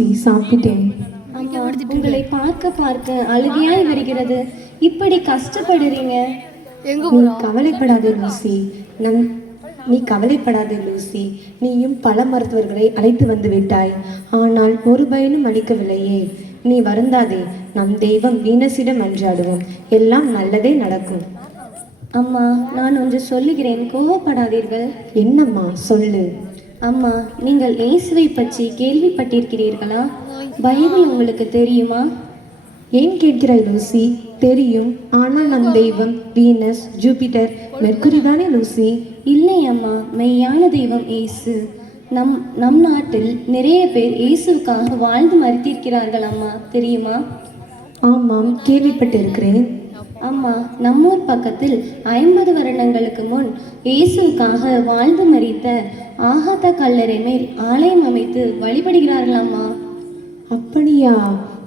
Lucy, சாப்பிட்டேன். அம்மா, உங்களை பார்க்க பார்க்க அழுகையாய் வருகிறது. இப்படி கஷ்டப்படுறீங்க. நீ கவலைப்படாதே லூசி. நீ கவலைப்படாதே லூசி. நீயும் பல மருத்துவர்களை அழைத்து வந்து விட்டாய், ஆனால் ஒரு பயனும் அளிக்கவில்லையே. நீ வருந்தாதே. நம் தெய்வம் வீனஸிடம் மன்றாடுவோம், எல்லாம் நல்லதே நடக்கும். அம்மா, நான் ஒன்று சொல்லுகிறேன், கோவப்படாதீர்கள். என்னம்மா, சொல்லு. அம்மா, நீங்கள் இயேசுவை பற்றி கேள்விப்பட்டிருக்கிறீர்களா? பைபிள் உங்களுக்கு தெரியுமா? ஏன் கேட்கிறாய் லூசி? தெரியும், ஆனால் நம் தெய்வம் வீனஸ், ஜூபிட்டர், மெர்க்குரி தானே லூசி. இல்லை அம்மா, மெய்யான தெய்வம் இயேசு. நம் நாட்டில் நிறைய பேர் இயேசுவுக்காக வாழ்ந்து மரித்திருக்கிறார்கள் அம்மா, தெரியுமா? ஆமாம், கேள்விப்பட்டிருக்கிறேன். அம்மா, நம்மூர் பக்கத்தில் 50 வருடங்களுக்கு முன் இயேசுவுக்காக வாழ்ந்து மரித்த ஆகாதா கல்லறை மேல் ஆலயம் அமைத்து வழிபடுகிறார்கள் அம்மா. அப்படியா?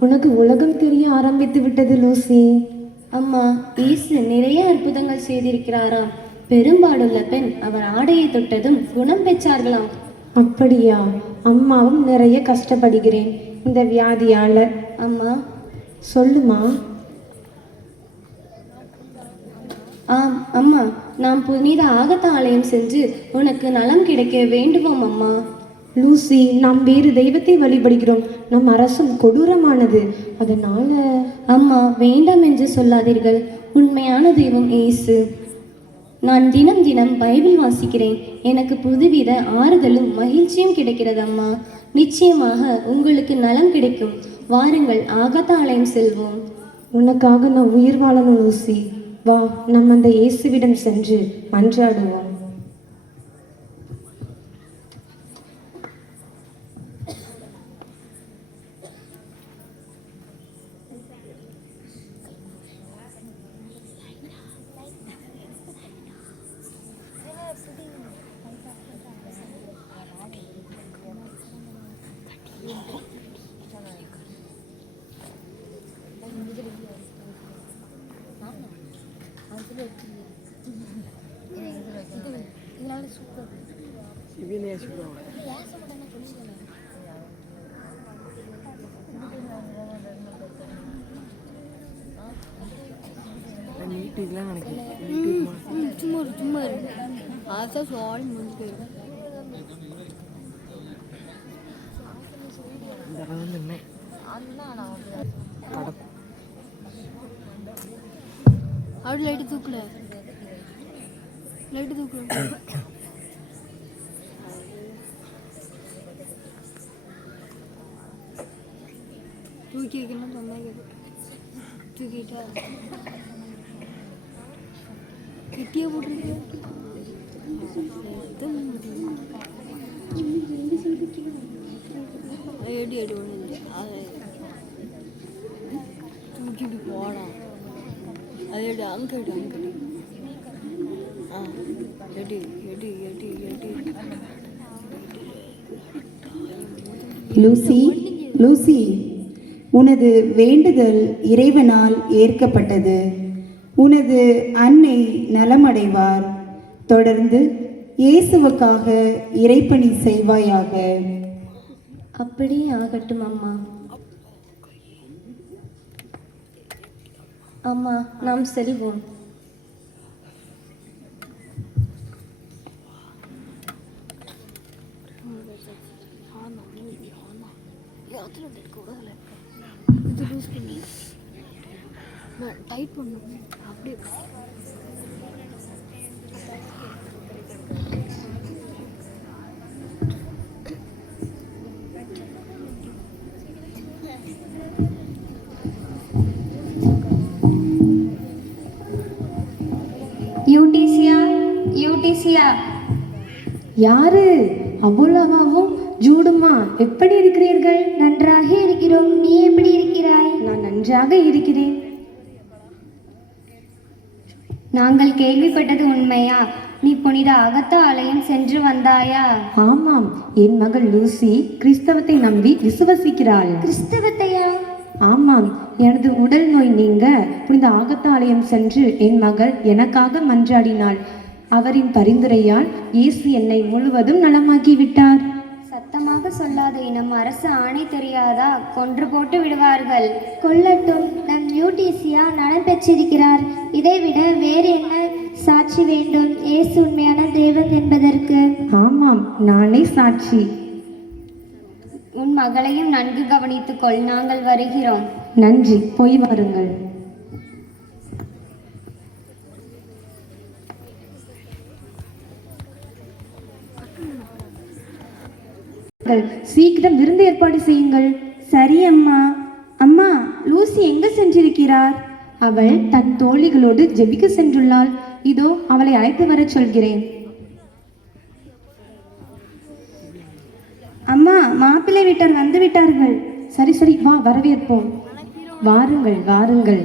உனக்கு உலகம் தெரிய ஆரம்பித்து விட்டது லூசி. அம்மா, இயேசு நிறைய அற்புதங்கள் செய்திருக்கிறாராம். பெரும்பாடுள்ள பெண் அவர் ஆடையை தொட்டதும் குணம் பெற்றார்களாம். அப்படியா? அம்மாவும் நிறைய கஷ்டப்படுகிறேன் இந்த வியாதியால. அம்மா, சொல்லுமா. ஆம் அம்மா, நாம் புனித ஆகத்தா ஆலயம் சென்று உனக்கு நலம் கிடைக்க வேண்டுவோம் அம்மா. லூசி, நாம் வேறு தெய்வத்தை வழிபடுகிறோம். நம் அரசும் கொடூரமானது. அதனால அம்மா, வேண்டாம் என்று சொல்லாதீர்கள். உண்மையான தெய்வம் இயேசு. நான் தினம் தினம் பைபிள் வாசிக்கிறேன். எனக்கு புதுவித ஆறுதலும் மகிழ்ச்சியும் கிடைக்கிறது அம்மா. நிச்சயமாக உங்களுக்கு நலம் கிடைக்கும். வாருங்கள், ஆகத்தா ஆலயம் செல்வோம். உனக்காக நான் உயிர் வாழணும் லூசி. வா, நம்ம அந்த இயேசுவிடம் சென்று மன்றாடுவோம். சும்மா அதான் சாரி முடிஞ்சு அப்படி லைட்டு தூக்கல தூக்கி வைக்கணும் சொன்னாங்க. தூக்கிட்டா கிட்டியே போட்டு எடி எடி ஒன்று அதை தூக்கிட்டு போகலாம். அது எடு அங்கே ஆ எடி எடி எடி எடி. லூசி, லூசி, உனது வேண்டுதல் இறைவனால் ஏற்கப்பட்டது. உனது அன்னை நலமடைவார். தொடர்ந்து இயேசுவுக்காக இறைப்பணி செய்வாயாக. அப்படியே ஆகட்டும் அம்மா. அம்மா, நாம் செல்வோம். டைட் பண்ணும் அப்படியே. யூடிசியா. யாரு? அபுல்லாவும் ஜூடுமா, எப்படி இருக்கிறீர்கள்? நன்றாக இருக்கிறோம். நீ எப்படி இருக்கிறாய்? நான் நன்றாக இருக்கிறேன். நாங்கள் கேள்விப்பட்டது உண்மையா? நீ புனித ஆகத்தா ஆலயம் சென்று வந்தாயா? ஆமாம், என் மகள் லூசி கிறிஸ்தவத்தை நம்பி விசுவசிக்கிறாள். கிறிஸ்தவத்தையா? ஆமாம், எனது உடல் நோய் நீங்க புனித ஆகத்தா ஆலயம் சென்று என் மகள் எனக்காக மன்றாடினாள். அவரின் பரிந்துரையால் இயேசு என்னை முழுவதும் நலமாக்கி விட்டார். சத்தமாக சொல்லாதே, நம் அரசு ஆணை தெரியாதா? கொன்று போட்டு விடுவார்கள். கொல்லட்டும், நம் யூடிசியா நலம் பெற்றிருக்கிறார். இதைவிட வேறு என்ன சாட்சி வேண்டும் இயேசு உண்மையான தேவன் என்பதற்கு? ஆமாம், நானே சாட்சி. உன் மகளையும் நன்கு கவனித்துக்கொள், நாங்கள் வருகிறோம். நன்றி, போய் வாருங்கள். சீக்கிரம் விருந்து ஏற்பாடு செய்யுங்கள். சரி அம்மா. அம்மா, லூசி எங்க சென்றிருக்கிறார்? அவள் தன் தோழிகளோடு ஜெபிக்க சென்றுள்ளாள். இதோ அவளை அழைத்து வரச் சொல்கிறேன். அம்மா, மாப்பிள்ளை வீட்டார் வந்து விட்டார்கள். சரி சரி, வா, வரவேற்போம். வாருங்கள் வாருங்கள்.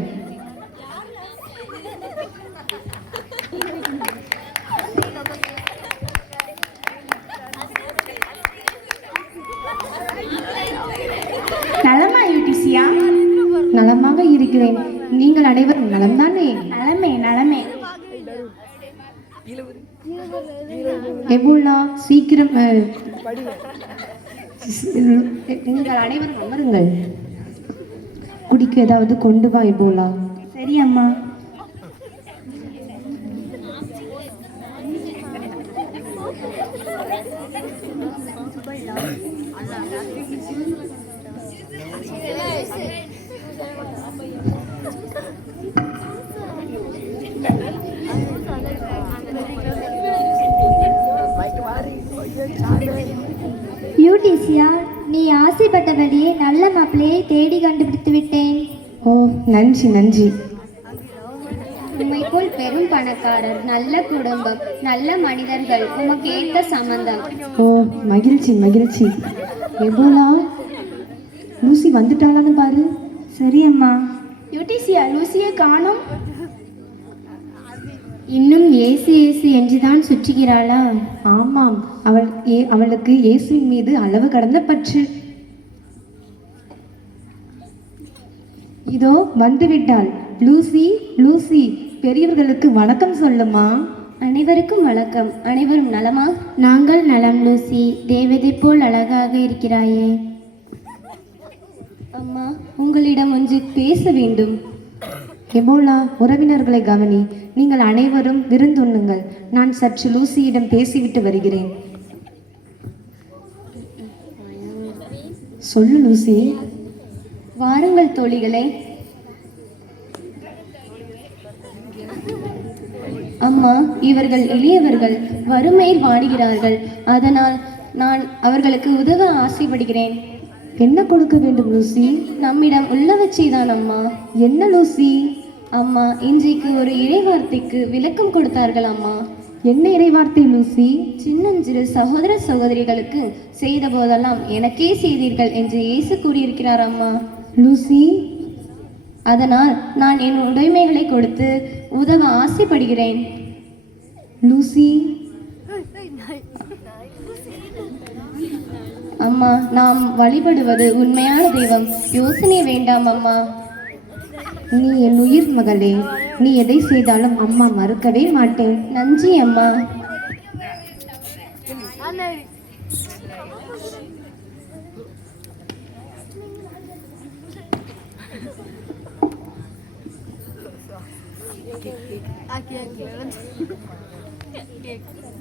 நலமா யூடிசியா? நலமாக இருக்கிறேன். நீங்கள் அனைவரும் நலம்தானே? நலமே நலமே. எபோலா, சீக்கிரம் நீங்கள் அனைவரும் அமருங்கள். குடிக்க ஏதாவது கொண்டு வா எபோலா. சரி அம்மா. யூடிசியா, நீ ஆசைப்பட்டபடியே நல்ல மாப்பிள்ளையை தேடி கண்டுபிடித்து விட்டேன். ஓ, நன்றி நன்றி. உம்மை போல் பெரும் பணக்காரர், நல்ல குடும்பம், நல்ல மனிதர்கள், உமக்கு ஏற்ற சம்பந்தம். ஓ, மகிழ்ச்சி மகிழ்ச்சி. எபோலா, லூசி வந்துட்டாளான்னு பாரு. சரி அம்மா. யூடிசியா, லூசியை காணோம். இன்னும் ஏசு ஏசு என்றுதான் சுற்றுகிறாளா? ஆமாம், அவளுக்கு இயேசுவின் மீது அளவு கடந்த பற்று. இதோ வந்துவிட்டாள். லூசி, லூசி, பெரியவர்களுக்கு வணக்கம் சொல்லுமா. அனைவருக்கும் வணக்கம். அனைவரும் நலமா? நாங்கள் நலம் லூசி, தேவதை போல் அழகாக இருக்கிறாயே. அம்மா, உங்களிடம் ஒன்று பேச வேண்டும். எபோலா, உறவினர்களை கவனி. நீங்கள் அனைவரும் விருந்துண்ணுங்கள். நான் சற்று லூசியிடம் பேசிவிட்டு வருகிறேன். சொல்லு லூசி. வாருங்கள் தோழிகளே. அம்மா, இவர்கள் எளியவர்கள், வறுமையில் வாடுகிறார்கள். அதனால் நான் அவர்களுக்கு உதவ ஆசைப்படுகிறேன். என்ன கொடுக்க வேண்டும் லூசி? நம்மிடம் உள்ளவற்றைதான் அம்மா. என்ன லூசி? அம்மா, இன்றைக்கு ஒரு இறைவார்த்தைக்கு விளக்கம் கொடுத்தார்கள் அம்மா. என்ன இறைவார்த்தை லூசி? சின்னஞ்சிறு சகோதர சகோதரிகளுக்கு செய்த போதெல்லாம் எனக்கே செய்தீர்கள் என்று இயேசு கூறியிருக்கிறார் அம்மா. லூசி, அதனால் நான் என் உடைமைகளை கொடுத்து உதவ ஆசைப்படுகிறேன். லூசி. அம்மா, நாம் வழிபடுவது உண்மையான தெய்வம். யோசனை வேண்டாம் அம்மா. நீ என் உயிர் மகளே. நீ எதை செய்தாலும் அம்மா மறுக்கவே மாட்டேன். நன்றி அம்மா.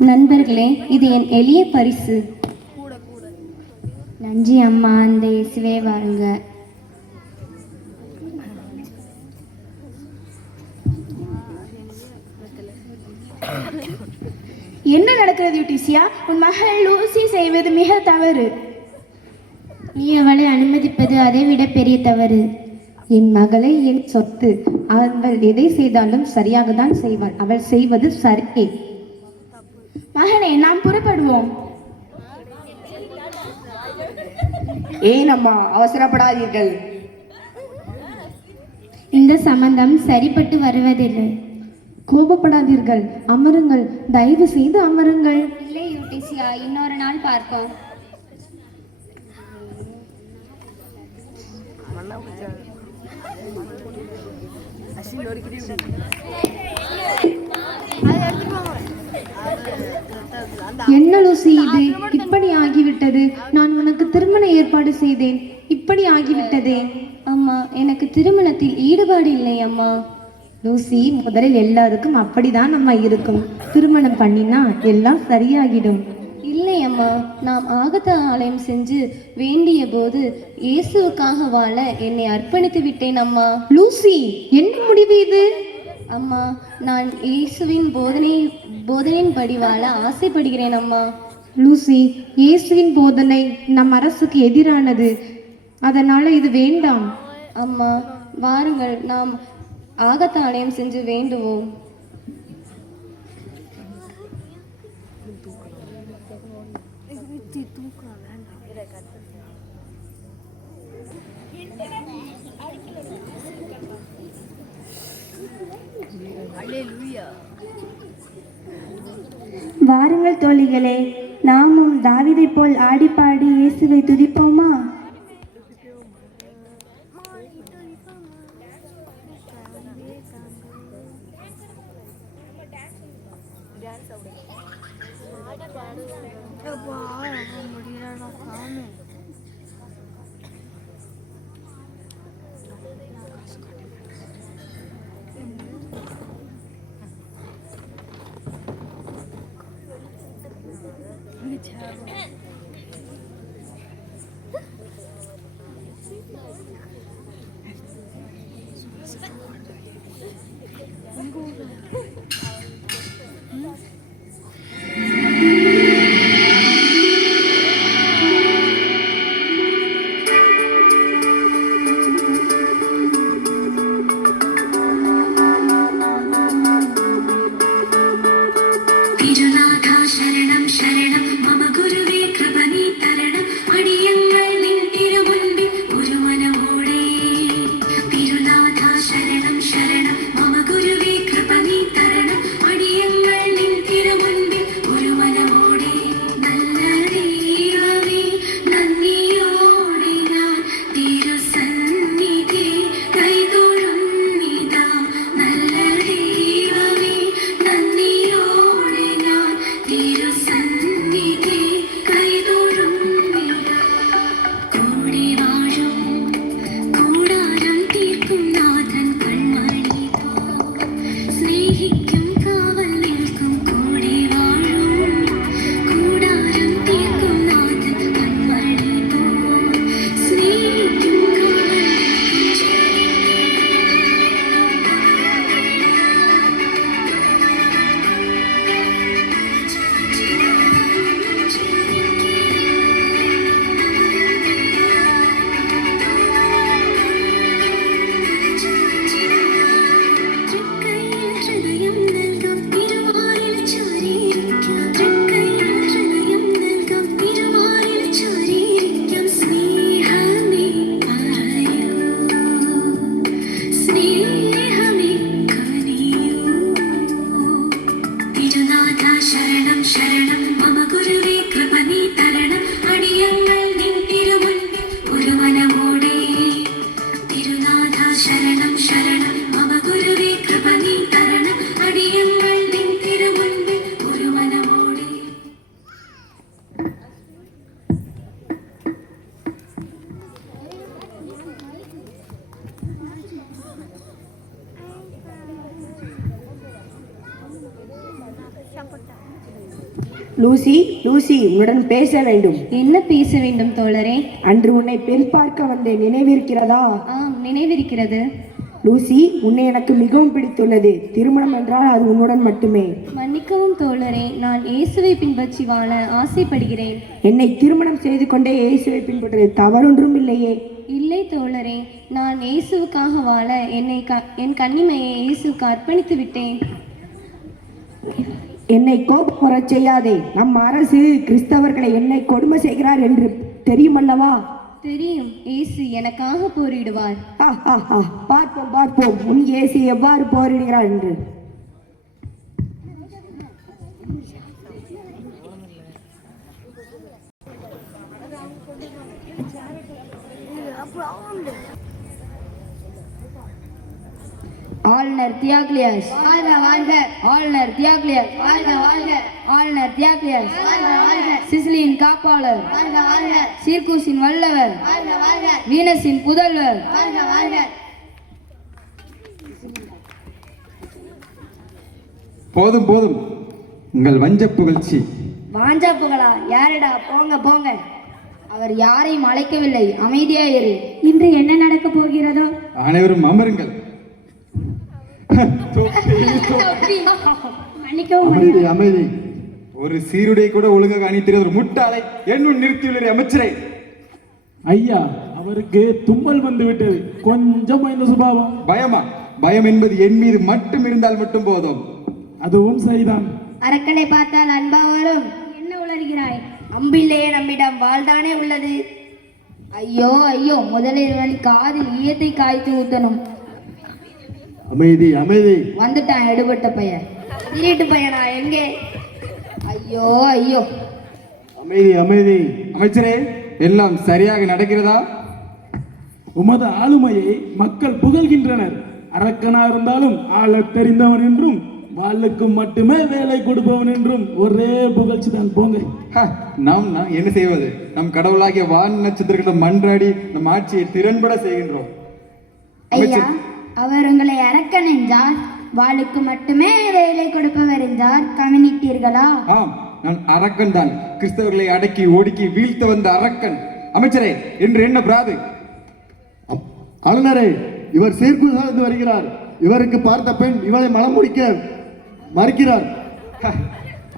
நண்பர்களே, இது என் எளிய பரிசு. நன்றி அம்மா. அந்த இயேசுவே வாருங்க. என்ன நடக்கிறது யூடிசியா? உன் மகள் லூசி செய்வது மிக தவறு. நீ அவளை அனுமதிப்பது அதை விட பெரிய தவறு. என் மகளை என் சொத்து. அவள் எதை செய்தாலும் சரியாக தான் செய்வாள். அவள் செய்வது சரியே. மகனே, நாம் புறப்படுவோம். ஏன் அம்மா, அவசரப்படாதீர்கள். இந்த சம்பந்தம் சரிப்பட்டு வருவதில்லை. கோபப்படாதீர்கள். அமருங்கள், தயவு செய்து அமருங்கள். இல்லை யூடிசியா, இன்னொரு நாள் பார்ப்போம். அதை எடுத்துட்டு என்ன லூசி இது இப்படி ஆகிவிட்டது? நான் உனக்கு திருமண ஏற்பாடு செய்தேன், இப்படி ஆகிவிட்டதே. அம்மா, எனக்கு திருமணத்தில் ஈடுபாடு இல்லை அம்மா. லூசி, முதலில் எல்லாருக்கும் அப்படிதான் நம்ம இருக்கும். திருமணம் பண்ணினா எல்லாம் சரியாகிடும். இல்லை அம்மா, நாம் ஆகத்த ஆலயம் சென்று வேண்டிய போது இயேசுவுக்காக வாழ என்னை அர்ப்பணித்து விட்டேன் அம்மா. லூசி, என்ன முடிவு இது? அம்மா, நான் இயேசுவின் போதனையின்படி வாழ ஆசைப்படுகிறேன் அம்மா. லூசி, இயேசுவின் போதனை நம் அரசுக்கு எதிரானது, அதனால இது வேண்டாம். அம்மா, வாருங்கள், நாம் ஆகத்த ஆலயம் சென்று வேண்டுவோம். வாருங்கள் தோழிகளே, நாமும் தாவீதைப் போல் ஆடிப்பாடி இயேசுவை துதிப்போமா? லூசி, லூசி, உன்னுடன் பேச வேண்டும். என்ன பேச வேண்டும் தோழரே? அன்று உன்னை பெண் பார்க்க வந்தேன், நினைவிருக்கிறதா? ஆம், நினைவிருக்கிறது. லூசி, உன்னை எனக்கு மிகவும் பிடித்துள்ளது. திருமணம் என்றால் அது உன்னுடன் மட்டுமே. மன்னிக்கவும் தோழரே, நான் இயேசுவை பின்பற்றி வாழ ஆசைப்படுகிறேன். என்னை திருமணம் செய்து கொண்டே இயேசுவை பின்பற்றுவது தவறொன்றும் இல்லையே. இல்லை தோழரே, நான் இயேசுவுக்காக வாழ என் கன்னிமையை இயேசுவுக்கு அர்ப்பணித்து விட்டேன். என்னை கோபம் செய்யாதே. நம் அரசு கிறிஸ்தவர்களை என்னை கொடுமை செய்கிறார் என்று தெரியுமல்லவா? தெரியும். இயேசு எனக்காக போரிடுவார். பார்ப்போம் பார்ப்போம் உன் இயேசு எவ்வாறு போரிடுகிறார் என்று. ஆளுநர் தியாக்லியஸ், வாழ்க வாழ்க, ஆளுநர் தியாக்லியஸ், வாழ்க வாழ்க, ஆளுநர் தியாக்லியஸ், வாழ்க வாழ்க, சிசிலியின் காப்பாளர், வாழ்க வாழ்க, சீர்கூசின் வல்லவர், வாழ்க வாழ்க, வீனஸின் புதல்வர். வாழ்க வாழ்க. போதும் போதும் உங்கள் வஞ்ச புகழ்ச்சி. வாஞ்சா புகழா? யாரிடா? போங்க போங்க. அவர் யாரையும் அழைக்கவில்லை, அமைதியாயிரு. இன்று என்ன நடக்கப் போகிறதோ? அனைவரும் அமருங்கள். மன்னிக்கவும் அமைதி அமைதி. ஒரு சீருடை கூட ஒழுங்காக அணித்திருந்த ஒரு முட்டாளை என்னும் நிறுத்தியுள்ளீர் அமைச்சரே. ஐயா, அவருக்கு தும்மல் வந்து விட்டது. கொஞ்சம் இந்த சுபாவம். பயமா? பயம் என்பது என் மீது மட்டும் இருந்தால் மட்டும் போதும். அதுவும் சரிதான். அரக்கனை பார்த்தால் அன்பா வரும். என்ன உளறுகிறாய்? அம்பில்லையே, நம்மிடம் வாழ்தானே உள்ளது. ஐயோ ஐயோ, முதலில் இவன் காதில் ஈயத்தை காய்ச்சி ஊத்தணும். அமைதி அமைதி. வந்துட்டான் எடுபட்ட பையன். திருட்டு பையனா? எங்கே? ஐயோ ஐயோ. அமைதி அமைதி. அமைச்சரே, எல்லாம் சரியாக நடக்கிறதா? உமது ஆளுமையை மக்கள் புகழ்கின்றனர். அரக்கனா இருந்தாலும் ஆளத் தெரிந்தவன் என்றும் வாளுக்கு மட்டுமே வேலை கொடுப்பவன் என்றும் ஒரே புகழ்ச்சி தான். போங்க. நாம் என்ன செய்வது? நம் கடவுளாகிய வான் நட்சத்திரங்களை மன்றாடி நம் ஆட்சியை திறன்பட செய்கின்றோம். ஐயா, அவர் உங்களை அரக்கன் என்றார், வாளுக்கு மட்டுமே வேலை கொடுப்பவர் என்றார். கவனித்தீர்களா? ஆம், நான் அரக்கன் தான். கிறிஸ்தவர்களை அடக்கி ஒடுக்கி வீழ்த்த வந்த அரக்கன். அமைச்சரே, என்று என்ன பிராது? ஆளுநரே, இவர் சீர்குலைந்து வருகிறார். இவருக்கு பார்த்த பெண் இவளை மனம் முடிக்க மறுக்கிறார்.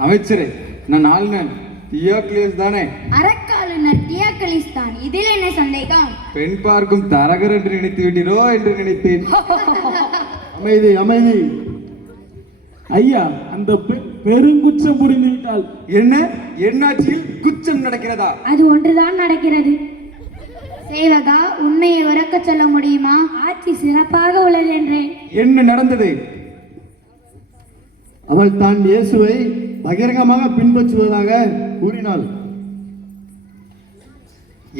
அமைச்சரே, நான் ஆளுநன் தியோக்லியஸ் தானே? அரக்காளுநர் தியாக்லியஸ் தான். இதில் என்ன சந்தேகம்? பெண் பார்க்கும் தரகர் என்று நினைத்து விட்டீரோ என்று நினைத்தேன். அமைதி அமைதி. ஐயா, அந்த பெருங்குற்றம் புரிந்து விட்டால் என்ன? என்னாட்சியில் குற்றம் நடக்கிறதா? அது ஒன்றுதான் நடக்கிறது. சேவகா, உண்மையை உறக்க சொல்ல முடியுமா? ஆட்சி சிறப்பாக உள்ளது என்றேன். என்ன நடந்தது? அவள் தான் இயேசுவை பகிரங்கமாக பின்பற்றுவதாக கூறினாள்.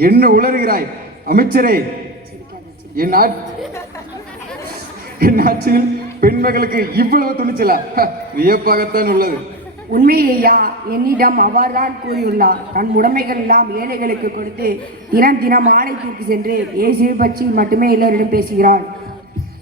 என்ன உளறுகிறாய் அமைச்சரே? என் ஆட்சியில் பெண்மகளுக்கு இவ்வளவு துணிச்சலா? வியப்பாகத்தான் உள்ளது. உண்மையா? என்னிடம் அவர்தான் கூறியுள்ளார். தன் உடைமைகள் எல்லாம் ஏழைகளுக்கு கொடுத்து தினம் தினம் ஆலயத்திற்கு சென்று இயேசுவை பற்றி மட்டுமே எல்லோரிடம் பேசுகிறார்.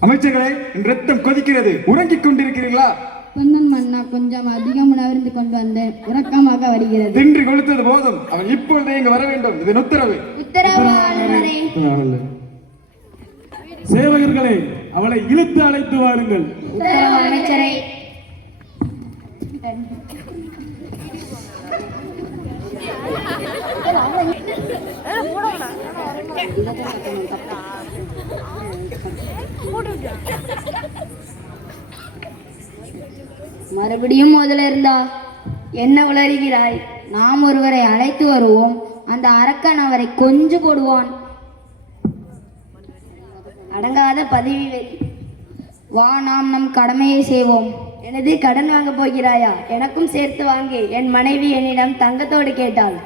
அமைச்சர்களே, என் ரத்தம் கொதிக்கிறது. உறங்கிக் கொண்டிருக்கிறீர்களா? பொன்னன் மன்னா, கொஞ்சம் அதிகம் உணர்ந்து கொண்டு வந்தேன். உறக்கமாக வருகிறது. தின்று கொளுத்தது போதும். அவன் இப்பொழுதே இங்கு வர வேண்டும். இதன் உத்தரவு. உத்தரவு ஆளுநரே. சேவகர்களே, அவளை இழுத்து அழைத்து வாருங்கள். உத்தரவு அமைச்சரே. மறுபடியும் முதல்ல இருந்தா? என்ன உளறுகிறாய்? நாம் ஒருவரை அழைத்து வருவோம். அந்த அரக்கன் அவரை கொஞ்சு போடுவான். அடங்காத பதவி வா, நாம் நம் கடமையை செய்வோம். எனது கடன் வாங்க போகிறாயா? எனக்கும் சேர்த்து வாங்கி. என் மனைவி என்னிடம் தங்கத்தோடு கேட்டாள்.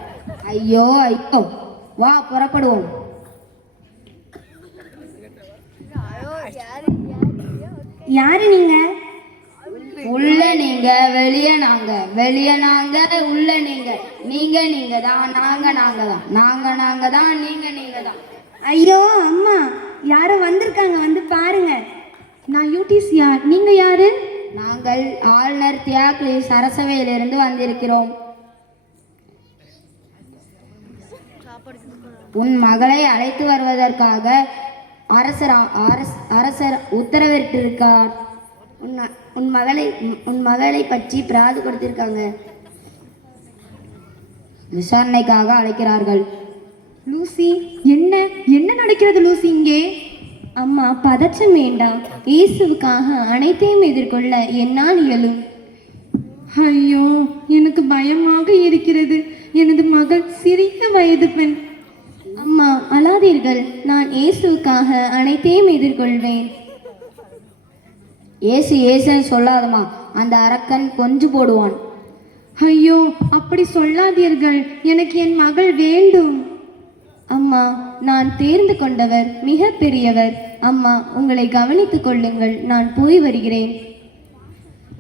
ஐயோ ஐயோ, வா புறப்படுவோம். யாரு நீங்க? உள்ள நீங்க, வெளியே நாங்க. வெளியே நாங்க, உள்ள நீங்க. நீங்க நீங்க தான், நாங்க நாங்க தான். நாங்க தான், நீங்க தான். ஐயோ அம்மா, யாரோ வந்திருக்காங்க, வந்து பாருங்க. நான் யூடிசியா, நீங்க யாரு? நாங்கள் ஆளுநர் தியாக்லியஸ் அரசவையிலிருந்து வந்திருக்கிறோம். உன் மகளை அழைத்து வருவதற்காக அரசர் உத்தரவிட்டிருக்கார். உன் மகளை பற்றி பிராது கொடுத்திருக்காங்க. விசாரணைக்காக அழைக்கிறார்கள். லூசி, என்ன நடக்கிறது லூசி இங்கே? அம்மா, பதற்றம் வேண்டாம். இயேசுவுக்காக அனைத்தையும் எதிர்கொள்ள என்னால் இயலும். ஐயோ, எனக்கு பயமாக இருக்கிறது. எனது மகள் சிறிய வயது பெண். அம்மா, அழாதீர்கள். நான் இயேசுவுக்காக அனைத்தையும் எதிர்கொள்வேன். ஏசுன்னு சொல்லாதமா, அந்த அரக்கன் கொஞ்சு போடுவான். ஐயோ, அப்படி சொல்லாதீர்கள். எனக்கு என் மகள் வேண்டும். அம்மா, நான் தேர்ந்து கொண்டவர் மிக பெரியவர். அம்மா உங்களை கவனித்துக் கொள்ளுங்கள், நான் போய் வருகிறேன்.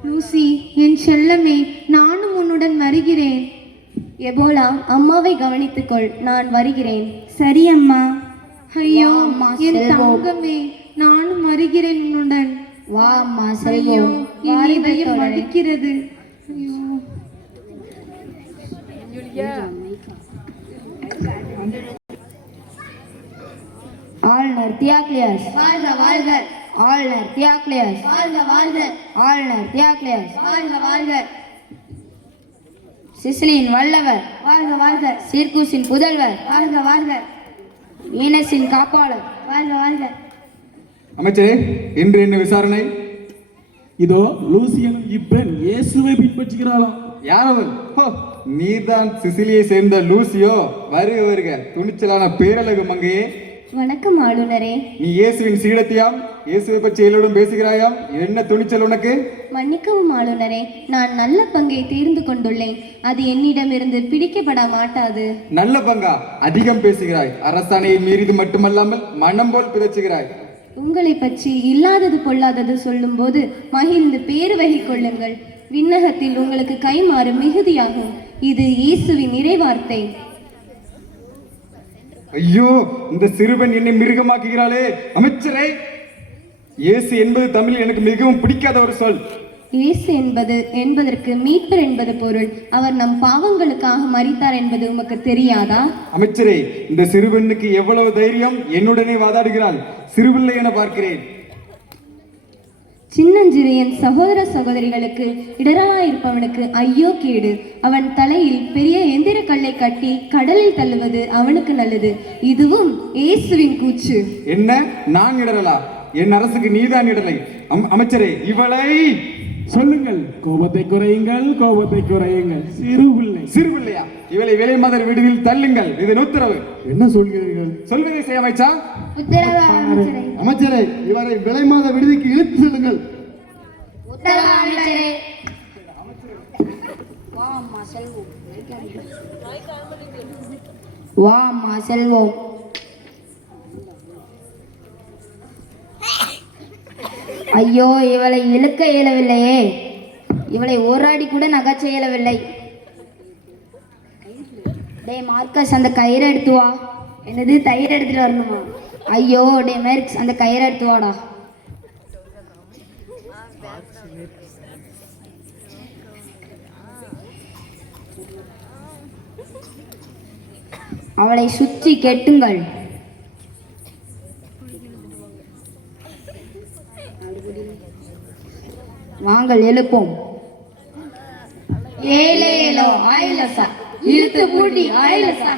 லூசி என் செல்லமே, நானும் உன்னுடன் வருகிறேன். எபோலா, அம்மாவை கவனித்துக்கொள், நான் வருகிறேன். சரி அம்மா. ஐயோ வா அம்மா, என் செல்வோம். தங்கமே, நானும் வருகிறேன் உன்னுடன். வா அம்மா ஐயோ செல்வோம். என் இதயம் வலிக்கிறது. ஐயோ ஆளுநர் தியாக்லியஸ். வாழ்க வாழ்க ஆளுநர் தியாக்லியஸ். வாழ்க வாழ்க ஆளுநர் தியாக்லியஸ். வாழ்க வாழ்க சிசிலியின் வல்லவர். வாழ்க வாழ்க சீர்கூசின் புதல்வர். வாழ்க வாழ்க வீனஸின் காப்பாளர். வாழ்க வாழ்க. அமைச்சரே, இன்று என்ன விசாரணை? இதோ லூசி எனும் இப்பெண் இயேசுவை பின்பற்றுகிறாளாம். யாரவன்? ஹோ, நீதான் சிசிலியை சேர்ந்த லூசியோ? வருக வருக, துணிச்சலான பேரழகு மங்கையே. வணக்கம் ஆளுநரே. நீ இயேசுவின் சீடத்தியாம், இயேசுவை பற்றி எல்லோரும் பேசுகிறாயாம். என்ன துணிச்சல் உனக்கு? மன்னிக்கவும் ஆளுநரே, நான் நல்ல பங்கை தேர்ந்து கொண்டுள்ளேன். அது என்னிடமிருந்து பிடிக்கப்பட மாட்டாது. நல்ல பங்கா? அதிகம் பேசுகிறாய். அரசாணையை மீறியது மட்டுமல்லாமல் மனம் போல் பிதச்சுகிறாய். உங்களை பற்றி இல்லாதது பொல்லாதது சொல்லும்போது மகிழ்ந்து பேறு வகை கொள்ளுங்கள். விண்ணகத்தில் உங்களுக்கு கைமாறு மிகுதியாகும். இது இயேசுவின் இறைவார்த்தை. ஐயோ, இந்த சிறுவன் என்னை மிருகமாக்குகிறாளே. அமைச்சரே, இயேசு என்பது தமிழில் எனக்கு மிகவும் பிடிக்காத ஒரு சொல். இயேசு என்பதற்கு மீட்பர் என்பது பொருள். அவர் நம் பாவங்களுக்காக மரித்தார் என்பது உமக்கு தெரியாதா? அமைச்சரே, இந்த சிறுவனுக்கு எவ்வளவு தைரியம்! என்னுடனே வாதாடுகிறாள். சிறுபிள்ளை என பார்க்கிறேன். சின்னஞ்சிறு என் சகோதர சகோதரிகளுக்கு இடராயிருப்பவனுக்கு ஐயோ கேடு. அவன் தலையில் பெரிய எந்திர கல்லை கட்டி கடலில் தள்ளுவது அவனுக்கு நல்லது. இதுவும் இயேசுவின் கூற்று. என்ன, நான் இடரலா? என் அரசுக்கு நீதான் இடலை. அமைச்சரே, இவளை சொல்லுங்கள், கோபத்தை குறையுங்கள், கோபத்தை குறையுங்கள். சிறுபிள்ளையா? இவளை விலை மதர் விடுதியில் தள்ளுங்கள். இதன் உத்தரவு. என்ன சொல்கிறீர்கள்? சொல்வதை செய்ய அமைச்சா. உத்தரவு அமைச்சரே. அமைச்சரே, இவரை விலை மாத விடுதிக்கு இழுத்து செல்லுங்கள். உத்தரவு அமைச்சரே. வா அம்மா செல்வோம். வா அம்மா செல்வோம். ஐயோ, இவளை இழுக்க இயலவில்லையே. இவளை ஒரு அடி கூட நகர்ச்ச இயலவில்லை. டே மார்க்கஸ், அந்த கயிறை எடுத்து வா. என்னது, தயிர் எடுத்துட்டு வரணுமா? ஐயோ, டே மேர்க்ஸ், அந்த கயிறை எடுத்து வாடா. அவளை சுற்றி கெட்டுங்கள். வாங்கள் எழுப்போம். ஏலேலோ ஐலசா, இழுத்து பூட்டி ஐலசா.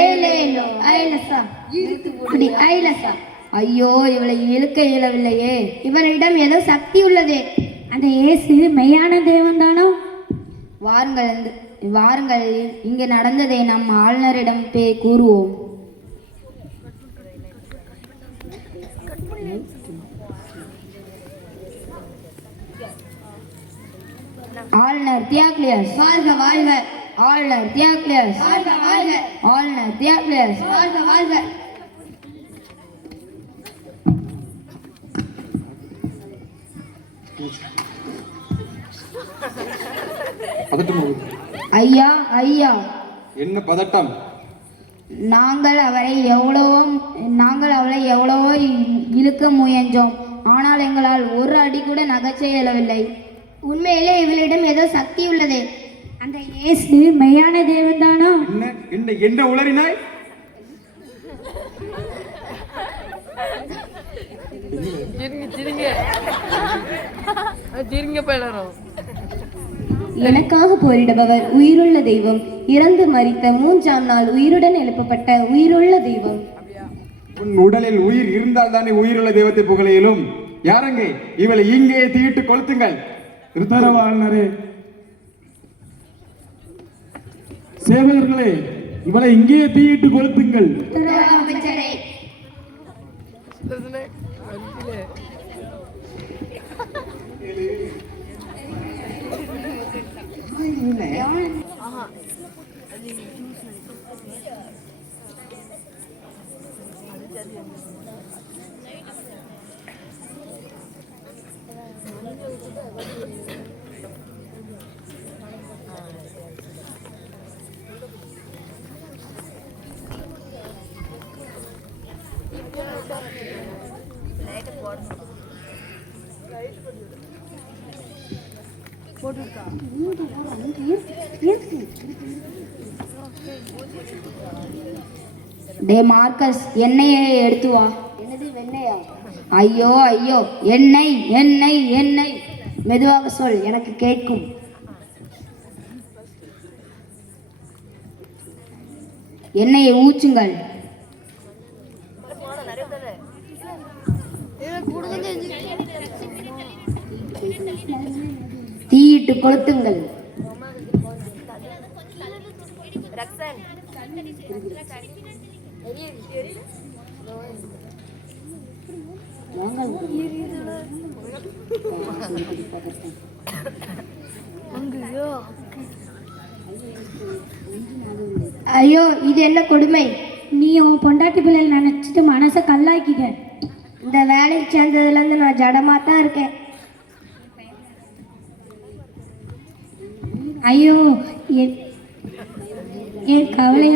ஏலேலோ ஐலசா, இழுத்து பூட்டி ஐலசா. ஐயோ, இவளை இழுக்க இயலவில்லையே. இவரிடம் ஏதோ சக்தி உள்ளதே. அந்த இயேசு மெய்யான தேவன் தானோ? வாருங்கள், இங்கு நடந்ததை நம் ஆளுநரிடம் கூறுவோம். ஆளுநர் தியாக்லியஸ். வாழ்க வாழ்க ஆளுநர் தியாக்லியஸ். வாழ்க வாழ்க ஆளுநர் தியாக்லியஸ். வாழ்க வாழ்க. ஐயா, ஐயா. என்ன பதட்டம்? நாங்கள் அவளை எவ்வளவோ இழுக்க முயன்றோம். ஆனால் எங்களால் ஒரு அடி கூட நகர்ச்ச இயலவில்லை. உண்மையிலே இவளிடம் ஏதோ சக்தி உள்ளதே. அந்த இயேசு மெய்யான தேவன் தானோ? என்ன உளறினாய்? எனக்காக போரிடுபவர் உயிருள்ள தெய்வம். இறந்து மரித்த 3ஆம் நாள் உயிருடன் எழுப்பப்பட்ட உயிருள்ள தெய்வம். உன் உடலில் உயிர் இருந்தால் தானே உயிருள்ள தெய்வத்தை புகழையிலும். யாரங்கே இவளை இங்கே தீயிட்டு கொளுத்துங்கள். உத்தரவு ஆளுநரே. சேவகர்களே, இவளை இங்கே தீயிட்டு கொளுத்துங்கள். உத்தரவு அமைச்சரே. டே மார்க்கஸ், எண்ணெயை எடுத்து வா. என்னது வெண்ணெயா? ஐயோ ஐயோ, எண்ணெய் எண்ணெய் எண்ணெய். மெதுவாக சொல், எனக்கு கேட்கும். எண்ணெயை ஊற்றுங்கள். தீயிட்டு கொளுத்துங்கள். ஐயோ, இது என்ன கொடுமை! நீ உன் பொண்டாட்டி பிள்ளைகள் நினச்சிட்டு மனசை கல்லாக்கிக்க. இந்த வேலைக்கு சேர்ந்ததுலேருந்து நான் ஜடமாக தான் இருக்கேன். ஐயோ, என் கவலை.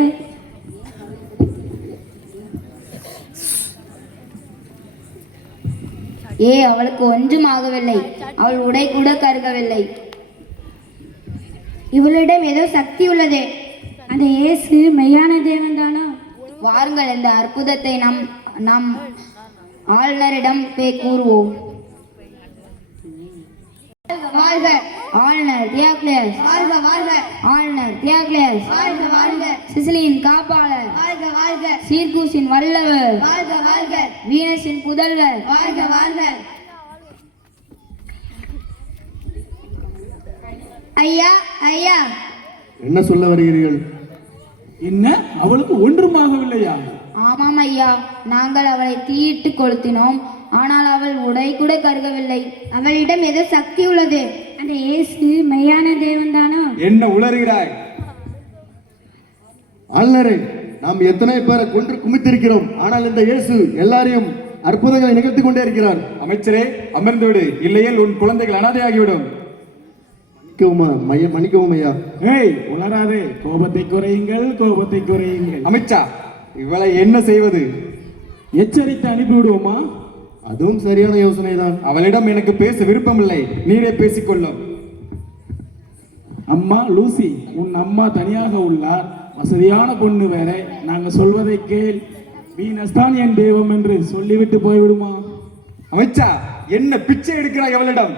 அவளுக்கு ஒன்றும் ஆகவில்லை. அவள் உடை கூட கருகவில்லை. இவளிடம் ஏதோ சக்தி உள்ளதே. அந்த இயேசு மெய்யான தேவன் தானா? வாருங்கள், இந்த அற்புதத்தை நம் ஆளுநரிடம் போய் கூறுவோம். வாழ்க ஆளுநர் தியோக்லியஸ், வாழ்க வாழ்க ஆளுநர் தியோக்லியஸ், வாழ்க வாழ்க சிசிலியின் காப்பாளர், வாழ்க வாழ்க சீர்கூசின் வல்லவர், வாழ்க வாழ்க வீனஸின் புதல்வர், வாழ்க வாழ்க. ஐயா ஐயா, என்ன சொல்ல வருகிறீர்கள்? என்ன, அவளுக்கு ஒன்றுமாகவில்லையா? ஆமாம் ஐயா, நாங்கள் அவளை தீயிட்டு கொளுத்தினோம். ஆனால் அவள் உடை கூட கருகவில்லை. அவளிடம் ஏதோ சக்தி உள்ளது. அந்த இயேசு மெய்யான தேவன் தானா? என்ன உளறுகிறாய்? ஆளுநரே, நாம் எத்தனை பேரை கொன்று குமித்திருக்கிறோம். ஆனால் இந்த இயேசு எல்லாரையும் அற்புதங்களை நிகழ்த்தி கொண்டே இருக்கிறார். அமைச்சரே, அமர்ந்து விடு, இல்லையேல் உன் குழந்தைகள் அனாதையாகிவிடும். மன்னிக்கவும் ஐயா. உளராதே, கோபத்தை குறையுங்கள், கோபத்தை குறையுங்கள். அமைச்சா, இவளை என்ன செய்வது? எச்சரித்து அனுப்பிவிடுவோமா? அதுவும் சரியான யோசனை தான். அவளிடம் எனக்கு பேச விருப்பமில்லை, நீரே பேசிக்கொள்ளும். அம்மா லூசி, உன் அம்மா தனியாக உள்ளார். வசதியான பொண்ணு வேற. நாங்க சொல்வதை கேள். வீனஸ் தான் என் தெய்வம் என்று சொல்லிவிட்டு போய்விடுமா? அமைச்சா, என்ன பிச்சை எடுக்கிறாய் அவளிடம்?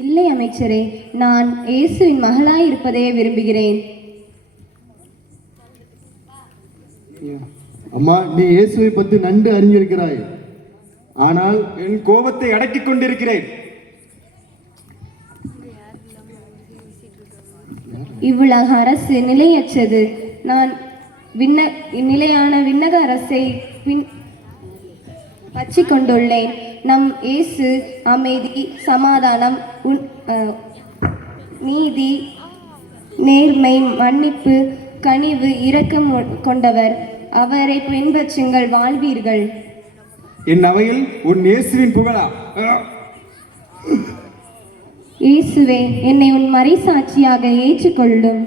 இல்லை அமைச்சரே, நான் இயேசுவின் மகளாய் இருப்பதையே விரும்புகிறேன். அம்மா, நீ இயேசுவை பற்றி நன்கு அறிஞ்சிருக்கிறாய். ஆனால் என் கோபத்தை அடக்கிக் கொண்டிருக்கிறேன். இவ்வுலக அரசு நிலையற்றது. நான் நிலையான விண்ணக அரசை பற்றி கொண்டுள்ளேன். நம் இயேசு அமைதி, சமாதானம், நீதி, நேர்மை, மன்னிப்பு, கனிவு, இரக்கம் கொண்டவர். அவரை பின்பற்றுங்கள், வாழ்வீர்கள். என் அவையில் உன் இயேசுவின் புகழா? இயேசுவே, என்னை உன் மறைசாட்சியாக ஏற்றுக்கொள்ளும்.